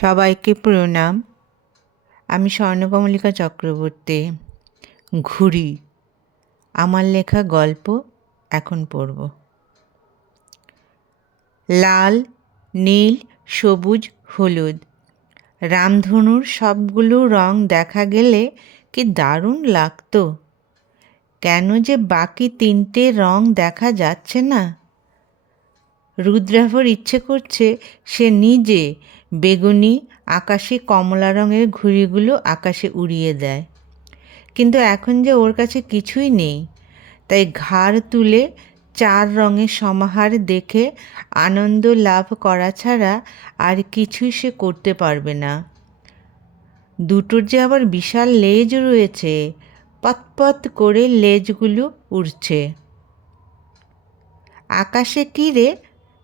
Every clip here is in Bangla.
সবাইকে প্রণাম। আমি স্বর্ণকমলিকা চক্রবর্তী ঘুরি আমার লেখা গল্প এখন পড়ব। লাল, নীল, সবুজ, হলুদ। রামধনুর সবগুলো রং দেখা গেলে কি দারুণ লাগতো। কেন যে বাকি তিনটে রং দেখা যাচ্ছে না? রুদ্রাভর ইচ্ছে করছে সে নিজে বেগুনি, আকাশে কমলা রঙের ঘুড়িগুলো আকাশে উড়িয়ে দেয়। কিন্তু এখন যে ওর কাছে কিছুই নেই, তাই ঘাড় তুলে চার রঙের সমাহার দেখে আনন্দ লাভ করা ছাড়া আর কিছুই সে করতে পারবে না। দুটোর যে আবার বিশাল লেজ রয়েছে পতপত করে লেজগুলো উড়ছে। আকাশে কী রে?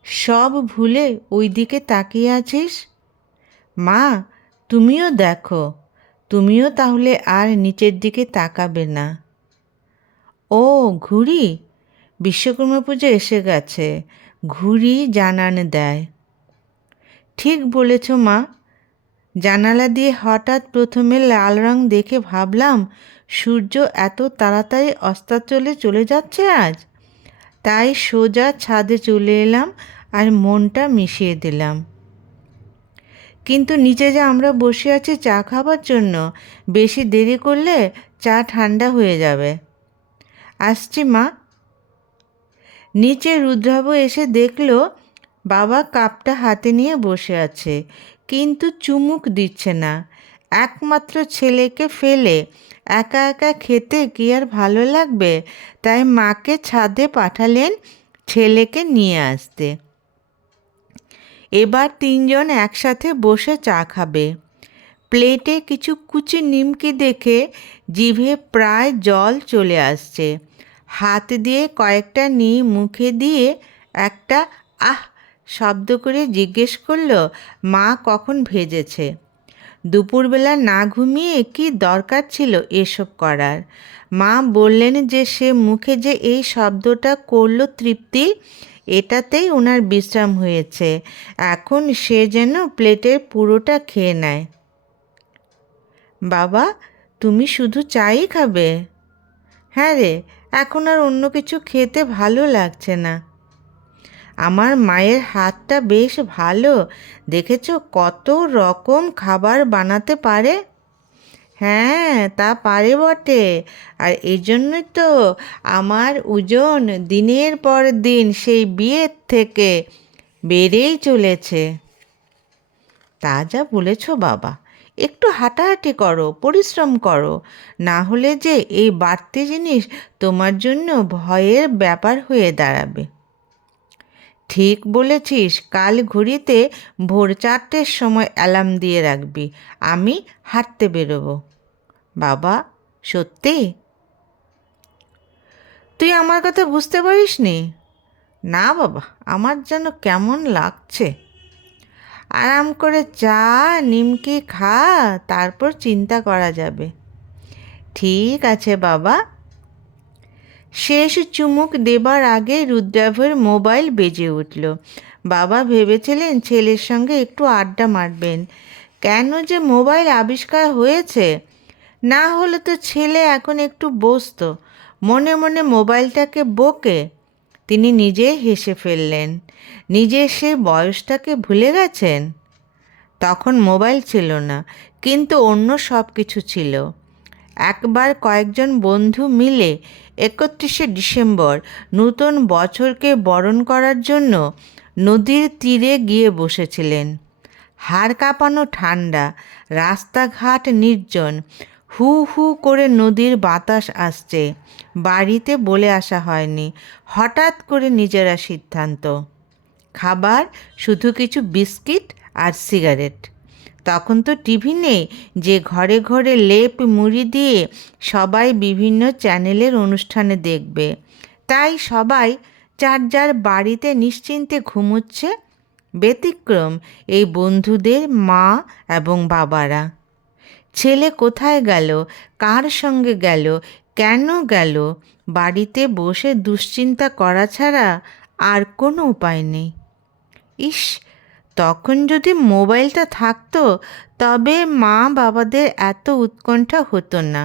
সব ভুলে ওই দিকে তাকিয়ে আছিস? মা, তুমিও দেখো। তুমিও তাহলে আর নিচের দিকে তাকাবে না। ও, ঘুড়ি? বিশ্বকর্মা পুজো এসে গেছে। ঘুড়ি জানান দেয়। ঠিক বলেছ মা। জানালা দিয়ে হঠাৎ প্রথমে লাল রং দেখে ভাবলাম, সূর্য এত তাড়াতাড়ি অস্তাচলে চলে যাচ্ছে আজ। তাই সোজা ছাদে চলে এলাম আর মনটা মিশিয়ে দিলাম। কিন্তু নিচে যে আমরা বসে আছি চা খাবার জন্য, বেশি দেরি করলে চা ঠান্ডা হয়ে যাবে। আসছি মা। নিচে রুদ্রাভ এসে দেখল, বাবা কাপটা হাতে নিয়ে বসে আছে, কিন্তু চুমুক দিচ্ছে না। একমাত্র ছেলেকে ফেলে একা একা খেতে কি আর ভালো লাগবে? তাই মাকে ছাদে পাঠালেন ছেলেকে নিয়ে আসতে। এবার তিনজন একসাথে বসে চা খাবে। প্লেটে কিছু কুচি নিমকি দেখে জিভে প্রায় জল চলে আসছে। হাত দিয়ে কয়েকটা নিয়ে মুখে দিয়ে একটা আহ শব্দ করে জিজ্ঞেস করল, মা কখন ভেজেছে? দুপুরবেলা না ঘুমিয়ে কি দরকার ছিল এসব করার? মা বললেন যে সে মুখে যে এই শব্দটা করল তৃপ্তি এটাতেই ওনার বিশ্রাম হয়েছে। এখন সে যেন প্লেটের পুরোটা খেয়ে নেয়। বাবা, তুমি শুধু চাই খাবে? হ্যাঁ রে, এখন আর অন্য কিছু খেতে ভালো লাগছে না। আমার মায়ের হাতটা বেশ ভালো। দেখেছ কত রকম খাবার বানাতে পারে? হ্যাঁ তা পারে বটে। আর এই জন্যই তো আমার ওজন দিনের পর দিন সেই বিয়ের থেকে বেড়েই চলেছে। তা যা বলেছ বাবা, একটু হাঁটাহাঁটি করো, পরিশ্রম করো। না হলে যে এই বাড়তি জিনিস তোমার জন্য ভয়ের ব্যাপার হয়ে দাঁড়াবে। ঠিক বলেছিস, কাল ঘড়িতে ভোর চারটের সময় অ্যালার্ম দিয়ে রাখবি, আমি হাঁটতে বেরোবো। বাবা, সত্যি? তুই আমার কথা বুঝতে পারিস নি না বাবা, আমার যেন কেমন লাগছে। আরাম করে চা, নিমকি খা, তারপর চিন্তা করা যাবে। ঠিক আছে বাবা শেষ চুমুক দেবার আগে রুদ্রাভের মোবাইল বেজে উঠল। বাবা ভেবেছিলেন ছেলের সঙ্গে একটু আড্ডা মারবেন। কেন যে মোবাইল আবিষ্কার হয়েছে? না হলে তো ছেলে এখন একটু বসত মনে মনে মোবাইলটাকে বকে। তিনি নিজে হেসে ফেললেন। নিজে সে বয়সটাকে ভুলে গেছেন? তখন মোবাইল ছিল না, কিন্তু অন্য সব কিছু ছিল। একবার কয়েকজন বন্ধু মিলে একত্রিশে ডিসেম্বর নূতন বছরকে বরণ করার জন্য নদীর তীরে গিয়ে বসেছিলেন। হাড় কাঁপানো ঠান্ডা, রাস্তাঘাট নির্জন, হু হু করে নদীর বাতাস আসছে। বাড়িতে বলে আসা হয়নি, হঠাৎ করে নিজেরা সিদ্ধান্ত। খাবার, শুধু কিছু বিস্কিট আর সিগারেট। তখন তো টিভি নেই। যে ঘরে ঘরে লেপ মুড়ি দিয়ে সবাই বিভিন্ন চ্যানেলের অনুষ্ঠানে দেখবে। তাই সবাই যার যার বাড়িতে নিশ্চিন্তে ঘুমোচ্ছে, ব্যতিক্রম এই বন্ধুদের মা এবং বাবারা। ছেলে কোথায় গেল? কার সঙ্গে গেল? কেন গেল? বাড়িতে বসে দুশ্চিন্তা করা ছাড়া আর কোনো উপায় নেই। ইস তখন যদি মোবাইলটা থাকতো, তবে মা বাবাদের এত উৎকণ্ঠা হতো না।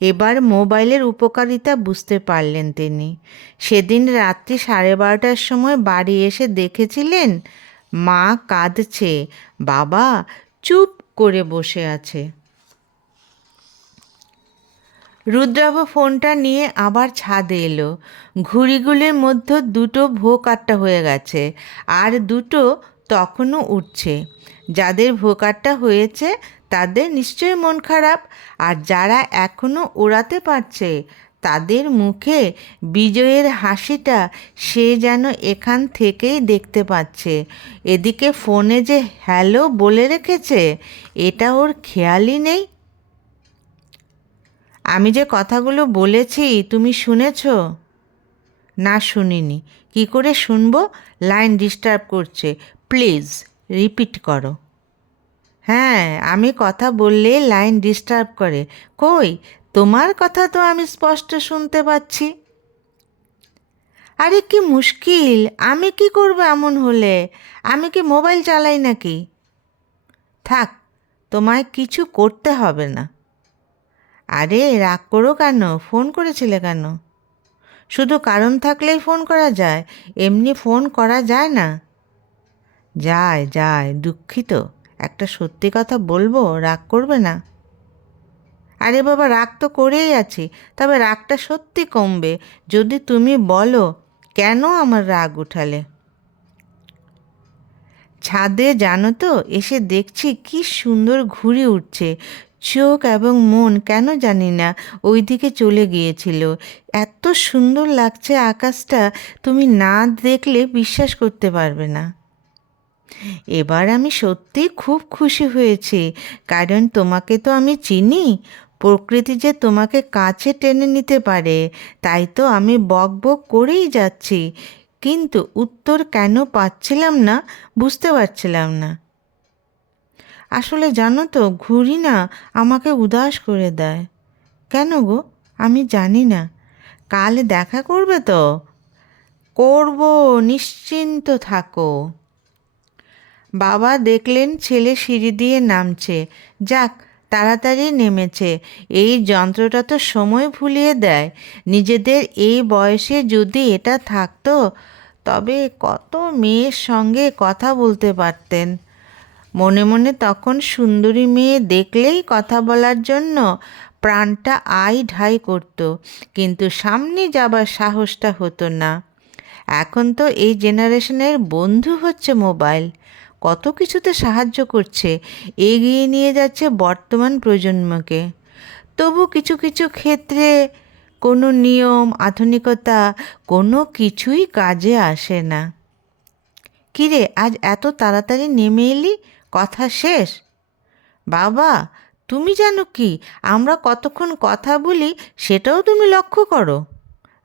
এবার মোবাইলের উপকারিতা বুঝতে পারলেন তিনি। সেদিন রাত্রি সাড়ে বারোটার সময় বাড়ি এসে দেখেছিলেন, মা কাঁদছে, বাবা, চুপ করে বসে আছে। রুদ্রাভ ফোনটা নিয়ে আবার ছাদে এলো। ঘুড়িগুলির মধ্যে দুটো ভোকাট্টা হয়ে গেছে, আর দুটো তখনও উঠছে। যাদের ভোকারটা হয়েছে, তাদের নিশ্চয়ই মন খারাপ। আর যারা এখনও ওড়াতে পারছে, তাদের মুখে বিজয়ের হাসিটা সে যেন এখান থেকেই দেখতে পাচ্ছে। এদিকে ফোনে যে হ্যালো বলে রেখেছে, এটা ওর খেয়ালই নেই। আমি যে কথাগুলো বলেছি, তুমি শুনেছ? না শুনিনি। কি করে শুনব? লাইন ডিস্টার্ব করছে। প্লিজ, রিপিট করো। হ্যাঁ আমি কথা বললে লাইন ডিস্টার্ব করে। কই, তোমার কথা তো আমি স্পষ্ট শুনতে পাচ্ছি। আরে কি মুশকিল, আমি কি করব এমন হলে? আমি কি মোবাইল চালাই নাকি? থাক, তোমায় কিছু করতে হবে না। আরে, রাগ করো কেন? ফোন করেছিলে কেন? শুধু কারণ থাকলেই ফোন করা যায়, এমনি ফোন করা যায় না। যায় যায়, দুঃখিত। একটা সত্যি কথা বলব, রাগ করবে না। আরে বাবা, রাগ তো করেই আছি, তবে রাগটা সত্যি কমবে। যদি তুমি বলো, কেন আমার রাগ উঠালে? ছাদে জানো তো, এসে দেখছি কি সুন্দর ঘুরে উঠছে। চোখ এবং মন কেন জানি না ওই দিকে চলে গিয়েছিল। এত সুন্দর লাগছে আকাশটা, তুমি না দেখলে বিশ্বাস করতে পারবে না। এবার আমি সত্যি খুব খুশি হয়েছি, কারণ তোমাকে তো আমি চিনি। প্রকৃতি যে তোমাকে কাছে টেনে নিতে পারে, তাই তো আমি বক বক করেই যাচ্ছি। কিন্তু উত্তর কেন পাচ্ছিলাম না, বুঝতে পারছিলাম না। আসলে জানো তো ঘুরি না আমাকে উদাস করে দেয়। কেন গো? আমি জানি না। কাল দেখা করবে তো? করব, নিশ্চিন্ত থাকো। বাবা দেখলেন ছেলে সিঁড়ি দিয়ে নামছে। যাক, তাড়াতাড়ি নেমেছে। এই যন্ত্রটা তো সময় ভুলিয়ে দেয়। নিজেদের এই বয়সে যদি এটা থাকতো, তবে কত মেয়ের সঙ্গে কথা বলতে পারতেন। মনে মনে তখন সুন্দরী মেয়ে দেখলেই কথা বলার জন্য প্রাণটা আই ঢাই করত, কিন্তু সামনে যাবার সাহসটা হতো না। এখন তো এই জেনারেশনের বন্ধু হচ্ছে মোবাইল। কত কিছুতে সাহায্য করছে, এগিয়ে নিয়ে যাচ্ছে বর্তমান প্রজন্মকে। তবু কিছু কিছু ক্ষেত্রে কোনো নিয়ম, আধুনিকতা, কোনো কিছুই কাজে আসে না। কিরে, আজ এত তাড়াতাড়ি নেমে এলি? কথা শেষ? বাবা, তুমি জানো কি? আমরা কতক্ষণ কথা বলি সেটাও তুমি লক্ষ্য করো।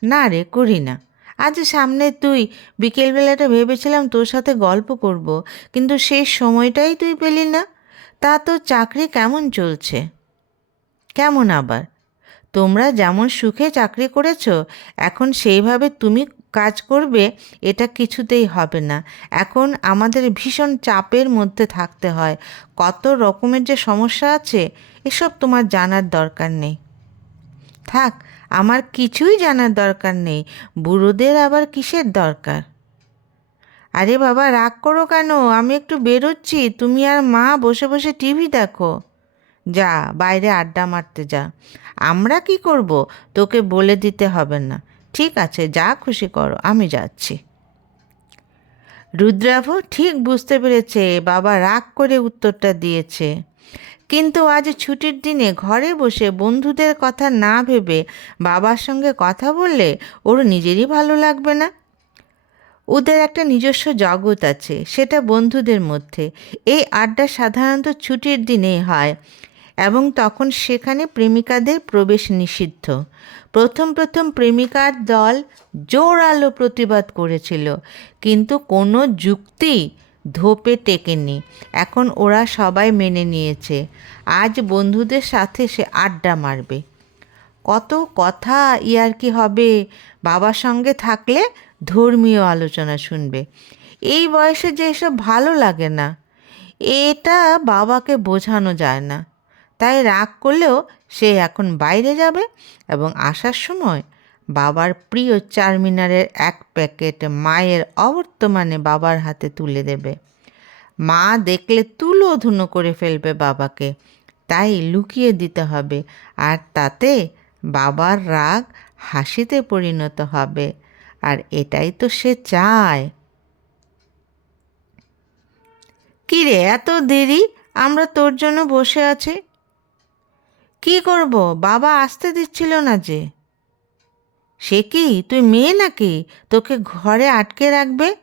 না রে, করি না। আজ সামনে তুই বিকেলবেলাটা ভেবেছিলাম তোর সাথে গল্প করব, কিন্তু সেই সময়টাই তুই পেলি না। তা তোর চাকরি কেমন চলছে? কেমন আবার? তোমরা যেমন সুখে চাকরি করেছ, এখন সেইভাবে তুমি কাজ করবে, এটা কিছুতেই হবে না। এখন আমাদের ভীষণ চাপের মধ্যে থাকতে হয়। কত রকমের যে সমস্যা আছে, এসব তোমার জানার দরকার নেই। থাক আমার কিছুই জানার দরকার নেই। বুড়োদের আবার কিসের দরকার? আরে বাবা, রাগ করো কেন? আমি একটু বেরোচ্ছি। তুমি আর মা বসে বসে টিভি দেখো। যা, বাইরে আড্ডা মারতে যা। আমরা কি করব? তোকে বলে দিতে হবে না। ঠিক আছে, যা খুশি করো, আমি যাচ্ছি। রুদ্রাভ ঠিক বুঝতে পেরেছে, বাবা রাগ করে উত্তরটা দিয়েছে। কিন্তু আজ ছুটির দিনে ঘরে বসে বন্ধুদের কথা না ভেবে বাবার সঙ্গে কথা বললে ওর নিজেরই ভালো লাগবে না। ওদের একটা নিজস্ব জগৎ আছে, সেটা বন্ধুদের মধ্যে। এই আড্ডা সাধারণত ছুটির দিনেই হয় এবং তখন সেখানে প্রেমিকাদের প্রবেশ নিষিদ্ধ। প্রথম প্রথম প্রেমিকার দল জোরালো প্রতিবাদ করেছিল, কিন্তু কোনো যুক্তি ধোপে টেকেনি। এখন ওরা সবাই মেনে নিয়েছে। আজ বন্ধুদের সাথে সে আড্ডা মারবে। কত কথা ইয়ার কি হবে? বাবার সঙ্গে থাকলে ধর্মীয় আলোচনা শুনবে। এই বয়সে যে এসব ভালো লাগে না, এটা বাবাকে বোঝানো যায় না। তাই রাগ করলেও সে এখন বাইরে যাবে এবং আসার সময় বাবার প্রিয় চারমিনারের এক প্যাকেট মায়ের অবর্তমানে বাবার হাতে তুলে দেবে। মা দেখলে তুলো ধুনো করে ফেলবে বাবাকে। তাই লুকিয়ে দিতে হবে আর তাতে বাবার রাগ হাসিতে পরিণত হবে। আর এটাই তো সে চায়। কী রে এত দেরি? আমরা তোর জন্য বসে আছি। কি করব? বাবা আসতে দিচ্ছিল না যে। সে কি? তুই মেয়ে নাকি? তোকে ঘরে আটকে রাখবে?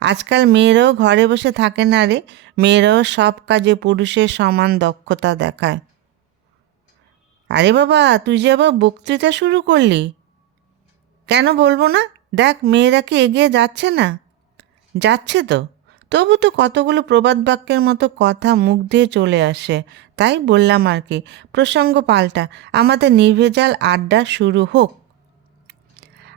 আজকাল মেয়েরাও ঘরে বসে থাকে না রে। মেয়েরাও সব কাজে পুরুষের সমান দক্ষতা দেখায়। আরে বাবা, তুই যে আবার বক্তৃতা শুরু করলি। কেন বলব না? দেখ, মেয়েরা কি এগিয়ে যাচ্ছে না? যাচ্ছে তো। তবু তো কতগুলো প্রবাদ বাক্যের মতো কথা মুখ দিয়ে চলে আসে। তাই বললাম আর কি, প্রসঙ্গ পাল্টা। আমাদের নির্ভেজাল আড্ডা শুরু হোক।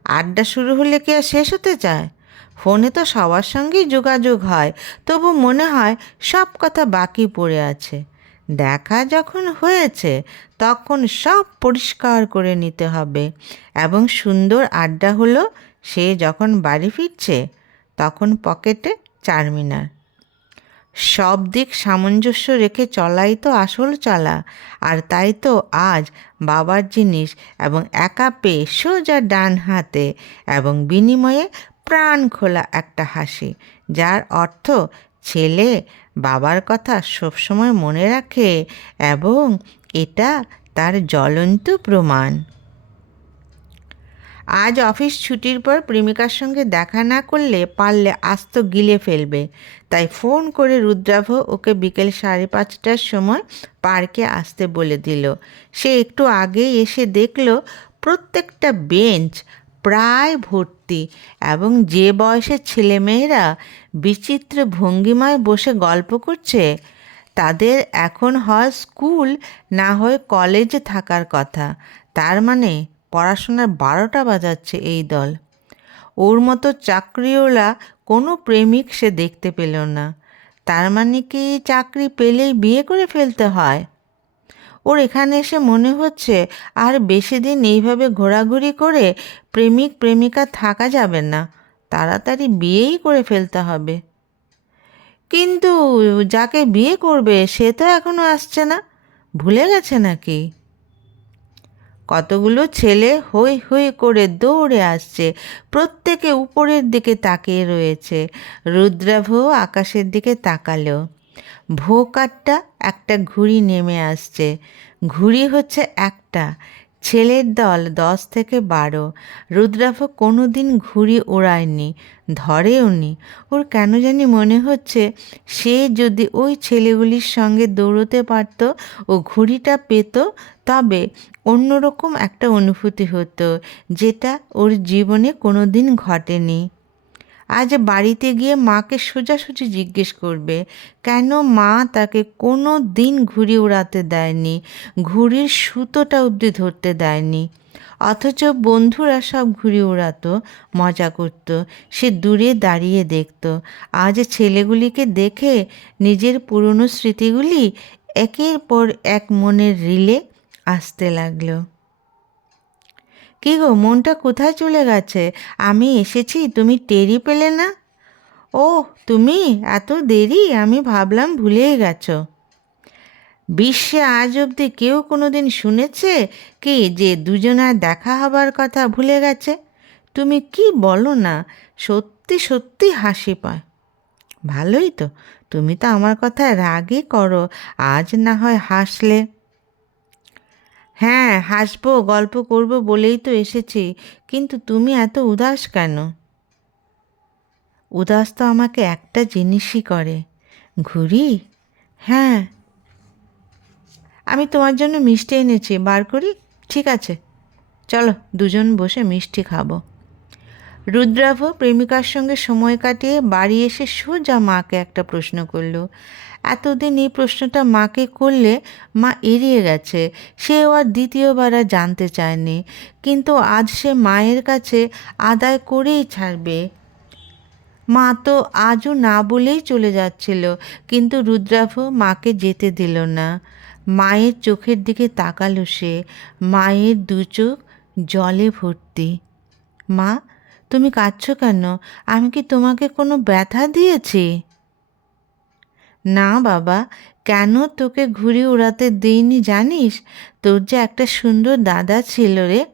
আড্ডা শুরু হলে কি আর শেষ হতে চায়? ফোনে তো সবার সঙ্গেই যোগাযোগ হয়, তবু মনে হয় সব কথা বাকি পড়ে আছে। দেখা যখন হয়েছে, তখন সব পরিষ্কার করে নিতে হবে। এবং সুন্দর আড্ডা হলো, সে যখন বাড়ি ফিরছে, তখন পকেটে চারমিনার। সব দিক সামঞ্জস্য রেখে চলাই তো আসল চলা। আর তাই তো আজ বাবার জিনিস এবং একা পেয়ে সোজা ডান হাতে এবং বিনিময়ে প্রাণ খোলা একটা হাসি, যার অর্থ ছেলে বাবার কথা সবসময় মনে রাখে এবং এটা তার জ্বলন্ত প্রমাণ। আজ অফিস ছুটির পর প্রেমিকার সঙ্গে দেখা না করলে পারলে আস্ত গিলে ফেলবে। তাই ফোন করে রুদ্রাভ ওকে বিকেল সাড়ে পাঁচটার সময় পার্কে আসতে বলে দিল। সে একটু আগেই এসে দেখল প্রত্যেকটা বেঞ্চ প্রায় ভর্তি এবং যে বয়সের ছেলেমেয়েরা বিচিত্র ভঙ্গিমায় বসে গল্প করছে, তাদের এখন হয় স্কুল, না হয় কলেজে থাকার কথা। তার মানে পড়াশোনার বারোটা বাজাচ্ছে এই দল। ওর মতো চাকরিওলা কোনো প্রেমিক সে দেখতে পেল না। তার মানে কি চাকরি পেলেই বিয়ে করে ফেলতে হয়? ওর এখানে এসে মনে হচ্ছে আর বেশি দিন এইভাবে ঘোরাঘুরি করে প্রেমিক প্রেমিকা থাকা যাবে না। তাড়াতাড়ি বিয়েই করে ফেলতে হবে। কিন্তু যাকে বিয়ে করবে সে তো এখনও আসছে না। ভুলে গেছে নাকি? কতগুলো ছেলে হই হই করে দৌড়ে আসছে, প্রত্যেকে উপরের দিকে তাকিয়ে রয়েছে। রুদ্রাভ আকাশের দিকে তাকালো। ভোকারটা একটা ঘুড়ি নেমে আসছে। ঘুড়ি হচ্ছে একটা। ছেলের দল দশ থেকে বারো। রুদ্রাভ কোনো দিন ঘুড়ি ওড়ায়নি, ধরেও নি। ওর কেন জানি মনে হচ্ছে সে যদি ওই ছেলেগুলির সঙ্গে দৌড়তে পারত ও ঘুড়িটা পেত, তবে অন্যরকম একটা অনুভূতি হতো, যেটা ওর জীবনে কোনো দিন ঘটেনি। আজ বাড়িতে গিয়ে মাকে সোজাসুজি জিজ্ঞেস করবে, কেন মা তাকে কোনো দিন ঘুড়ি উড়াতে দেয়নি, ঘুড়ির সুতোটা অবধি ধরতে দেয়নি? অথচ বন্ধুরা সব ঘুড়ি উড়াতো, মজা করত, সে দূরে দাঁড়িয়ে দেখত। আজ ছেলেগুলিকে দেখে নিজের পুরনো স্মৃতিগুলি একের পর এক মনের রিলে আসতে লাগল। কি গো, মনটা কোথায় চলে গেছে? আমি এসেছি, তুমি টেরি পেলে না? ও তুমি? এত দেরি? আমি ভাবলাম ভুলেই গেছো। বিশ্বে আজ অবধি কেউ কোনো দিন শুনেছে কি যে দুজনার দেখা হবার কথা ভুলে গেছে? তুমি কি বলো না, সত্যি সত্যি হাসি পায়। ভালোই তো, তুমি তো আমার কথা রাগই করো, আজ না হয় হাসলে। হ্যাঁ হাসবো, গল্প করব বলেই তো এসেছি। কিন্তু তুমি এত উদাস কেন? উদাস তো আমাকে একটা জিনিসই করে। ঘুরি হ্যাঁ। আমি তোমার জন্য মিষ্টি এনেছি, বার করি? ঠিক আছে। চলো, দুজন বসে মিষ্টি খাব। রুদ্রাভ প্রেমিকার সঙ্গে সময় কাটিয়ে বাড়ি এসে সোজা মাকে একটা প্রশ্ন করল। এতদিন এই প্রশ্নটা মাকে করলে মা এড়িয়ে গেছে। সেও আর দ্বিতীয়বার আর জানতে চায়নি। কিন্তু আজ সে মায়ের কাছে আদায় করেই ছাড়বে। মা তো আজও না বলেই চলে যাচ্ছিল, কিন্তু রুদ্রাভ মাকে যেতে দিল না। মায়ের চোখের দিকে তাকালো সে। মায়ের দু চোখ জলে ভর্তি। মা, তুমি কাঁদছো কেন? আমি কি তোমাকে কোনো ব্যথা দিয়েছি? না বাবা, কেন তোকে ঘুড়ি উড়াতে দিইনি জানিস? তোর যে একটা সুন্দর দাদা ছিল রে।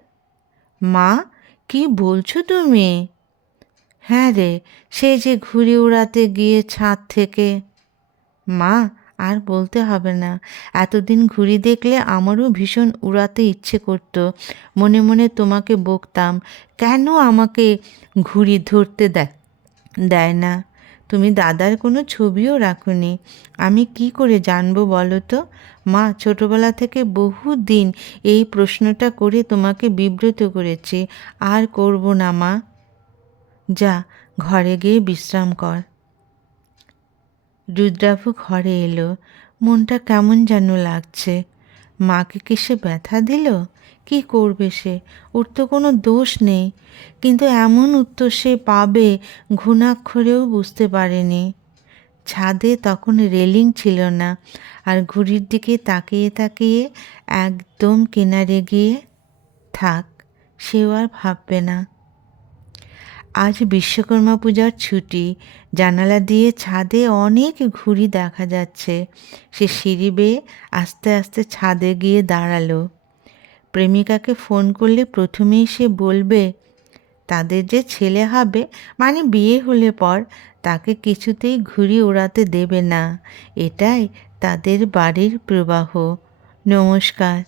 মা, কি বলছো তুমি? হ্যাঁ রে, সে যে ঘুড়ি উড়াতে গিয়ে ছাদ থেকে মা, আর বলতে হবে না। এতদিন ঘুড়ি দেখলে আমারও ভীষণ উড়াতে ইচ্ছে করতো। মনে মনে তোমাকে বকতাম, কেন আমাকে ঘুড়ি ধরতে দেয় দেয় না? তুমি দাদার কোনো ছবিও রাখোনি। আমি কি করে জানব বলো তো? মা, ছোটবেলা থেকে বহু দিন এই প্রশ্নটা করে তোমাকে বিব্রত করেছি। আর করব না, মা। যা, ঘরে গিয়ে বিশ্রাম কর। রুদ্রাভ ঘরে এলো। মনটা কেমন যেন লাগছে। মাকে কি সে ব্যথা দিল? কি করবে সে? ওর তো কোনো দোষ নেই। কিন্তু এমন উত্তর সে পাবে ঘুণাক্ষরেও বুঝতে পারেনি। ছাদে তখন রেলিং ছিল না, আর ঘুড়ির দিকে তাকিয়ে তাকিয়ে একদম কিনারে গিয়ে থাক সেও আর ভাববে না। আজ বিশ্বকর্মা পূজার ছুটি। জানালা দিয়ে ছাদে অনেক ঘুড়ি দেখা যাচ্ছে। সে সিঁড়ি বেয়ে আস্তে আস্তে ছাদে গিয়ে দাঁড়াল। প্রেমিকাকে ফোন করলে প্রথমেই সে বলবে, তাদের যে ছেলে হবে মানে বিয়ে হলে পর তাকে কিছুতেই ঘুরি ওড়াতে দেবে না। এটাই তাদের বাড়ির প্রবাহ। নমস্কার।